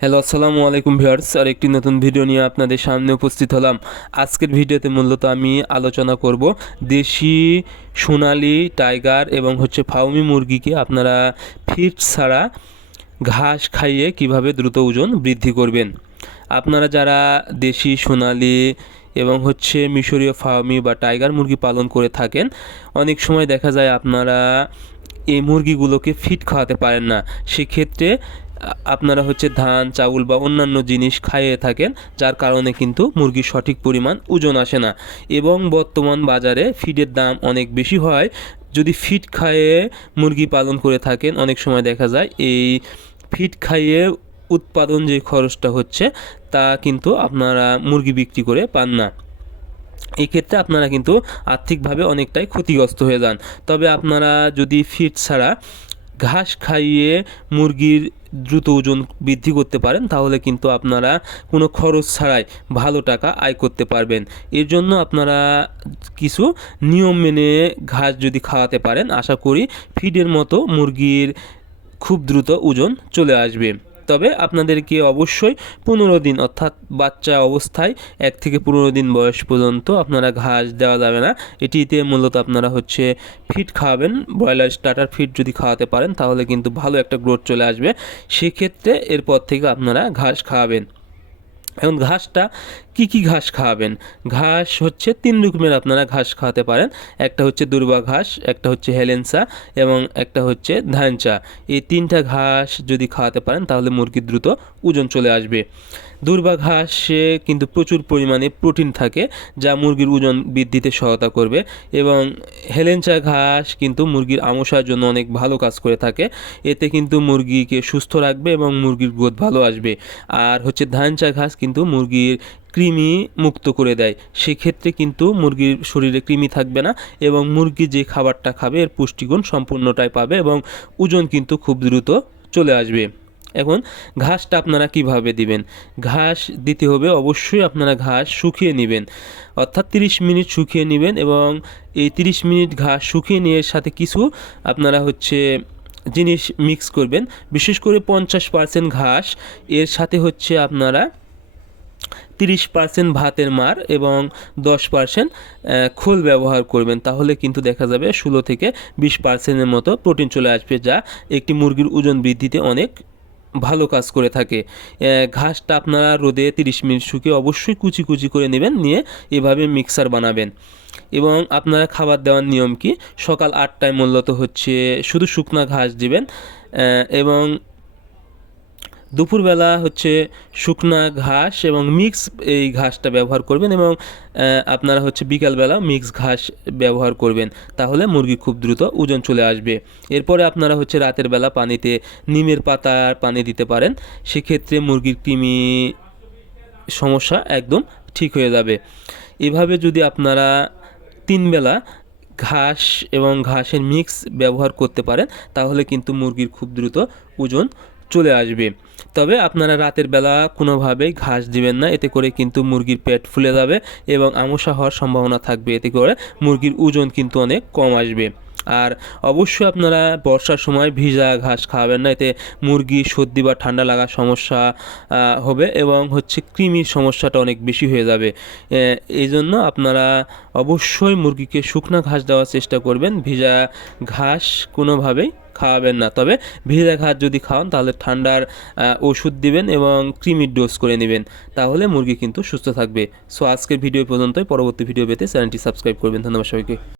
Hello, আসসালামু আলাইকুম viewers. আর একটি নতুন ভিডিও নিয়ে আপনাদের সামনে উপস্থিত হলাম। আজকের ভিডিওতে মূলত আমি আলোচনা করব দেশি সোনালী টাইগার এবং ফাউমি মুরগিকে আপনারা ফিড ছাড়া ঘাস খাইয়ে কিভাবে দ্রুত ওজন বৃদ্ধি করবেন। আপনারা যারা দেশি সোনালী এবং মিশরীয় ফাউমি বা টাইগার মুরগি পালন করে থাকেন, অনেক সময় দেখা যায় আপনারা এই মুরগিগুলোকে ফিড খাওয়াতে পারেন না। সেক্ষেত্রে আপনারা ধান, চাউল বা অন্যান্য জিনিস খাইয়ে থাকেন, যার কারণে কিন্তু মুরগির সঠিক পরিমাণ ওজন আসে না। এবং বর্তমান বাজারে ফিডের দাম অনেক বেশি হয়। যদি ফিড খাইয়ে মুরগি পালন করে থাকেন, অনেক সময় দেখা যায় এই ফিড খাইয়ে উৎপাদন যে খরচটা হচ্ছে তা কিন্তু আপনারা মুরগি বিক্রি করে পান না। এই ক্ষেত্রে আপনারা কিন্তু আর্থিকভাবে অনেকটাই ক্ষতিগ্রস্ত হয়ে যান। তবে আপনারা যদি ফিড ছাড়া ঘাস খাইয়ে মুরগির দ্রুত ওজন বৃদ্ধি করতে পারেন, তাহলে কিন্তু আপনারা কোনো খরচ ছাড়াই ভালো টাকা আয় করতে পারবেন। এর জন্য আপনারা কিছু নিয়ম মেনে ঘাস যদি খাওয়াতে পারেন, আশা করি ফিডের মতো মুরগির খুব দ্রুত ওজন চলে আসবে। তবে আপনাদেরকে অবশ্যই 15 দিন, অর্থাৎ বাচ্চা অবস্থায় 1 থেকে 15 দিন বয়স পর্যন্ত আপনারা ঘাস দেওয়া যাবে না। এটিতে মূলত আপনারা ফিড খাওয়াবেন। ব্রয়লার স্টার্টার ফিড যদি খাওয়াতে পারেন, তাহলে কিন্তু ভালো একটা গ্রোথ চলে আসবে। সেক্ষেত্রে এরপর থেকে আপনারা ঘাস খাওয়াবেন। এখন ঘাসটা কি ঘাস খাওয়াবেন? ঘাস 3 রকমের আপনারা ঘাস খাওয়াতে পারেন। একটা দুর্বা ঘাস, একটা হেলেন্সা এবং একটা ধানচা। এই 3টা ঘাস যদি খাওয়াতে পারেন, তাহলে মুরগির দ্রুত ওজন চলে আসবে। দুর্বা ঘাসে কিন্তু প্রচুর পরিমাণে প্রোটিন থাকে, যা মুরগির ওজন বৃদ্ধিতে সহায়তা করবে। এবং হেলেঞ্চা ঘাস কিন্তু মুরগির আমসার জন্য অনেক ভালো কাজ করে থাকে। এতে কিন্তু মুরগিকে সুস্থ রাখবে এবং মুরগির গ্রোথ ভালো আসবে। আর ধানচা ঘাস কিন্তু মুরগির কৃমি মুক্ত করে দেয়। সেক্ষেত্রে কিন্তু মুরগির শরীরে কৃমি থাকবে না এবং মুরগি যে খাবারটা খাবে এর পুষ্টিগুণ সম্পূর্ণটাই পাবে এবং ওজন কিন্তু খুব দ্রুত চলে আসবে। এখন ঘাসটা আপনারা কিভাবে দিবেন? ঘাস দিতে হবে অবশ্যই আপনারা ঘাস শুকিয়ে নেবেন, অর্থাৎ 30 মিনিট শুকিয়ে নেবেন। এবং এই 30 মিনিট ঘাস শুকিয়ে নিয়ে সাথে কিছু আপনারা জিনিস মিক্স করবেন। বিশেষ করে 50% ঘাস, এর সাথে আপনারা 30% ভাতের মার এবং 10% খোল ব্যবহার করবেন। তাহলে কিন্তু দেখা যাবে 16 থেকে 20%-এর মতো প্রোটিন চলে আসবে, যা একটি মুরগির ওজন বৃদ্ধিতে অনেক ভালো কাজ করে থাকে। ঘাসটা আপনারা রোদে 30 মিনিট শুকিয়ে অবশ্যই কুচি কুচি করে নেবেন, নিয়ে এভাবে মিক্সার বানাবেন। এবং আপনারা খাবার দেওয়ার নিয়ম কি? সকাল 8টায় মূলত শুধু শুকনা ঘাস দিবেন এবং দুপুরবেলা শুকনা ঘাস এবং মিক্স এই ঘাসটা ব্যবহার করবেন। এবং আপনারা বিকালবেলা মিক্স ঘাস ব্যবহার করবেন, তাহলে মুরগি খুব দ্রুত ওজন চলে আসবে। এরপরে আপনারা রাতের বেলা পানিতে নিমের পাতার পানি দিতে পারেন। সেক্ষেত্রে মুরগির কৃমি সমস্যা একদম ঠিক হয়ে যাবে। এভাবে যদি আপনারা 3 বেলা ঘাস এবং ঘাসের মিক্স ব্যবহার করতে পারেন, তাহলে কিন্তু মুরগির খুব দ্রুত ওজন চলে আসবে। তবে আপনারা রাতের বেলা কোনোভাবেই ঘাস দিবেন না, এতে করে কিন্তু মুরগির পেট ফুলে যাবে এবং আমসা হওয়ার সম্ভাবনা থাকবে। এতে করে মুরগির ওজন কিন্তু অনেক কম আসবে। আর অবশ্যই আপনারা বর্ষার সময় ভিজা ঘাস খাওয়াবেন না, এতে মুরগির সর্দি বা ঠান্ডা লাগার সমস্যা হবে এবং কৃমির সমস্যাটা অনেক বেশি হয়ে যাবে। এই জন্য আপনারা অবশ্যই মুরগিকে শুকনা ঘাস দেওয়ার চেষ্টা করবেন। ভিজা ঘাস কোনোভাবেই খাওয়াবেন না। তবে ভিজা ঘাস যদি খাওয়ান, তাহলে ঠান্ডার ওষুধ দিবেন এবং কৃমির ডোজ করে নেবেন, তাহলে মুরগি কিন্তু সুস্থ থাকবে। সো আজকের ভিডিও পর্যন্তই। পরবর্তী ভিডিও পেতে চ্যানেলটি সাবস্ক্রাইব করবেন। ধন্যবাদ সবাইকে।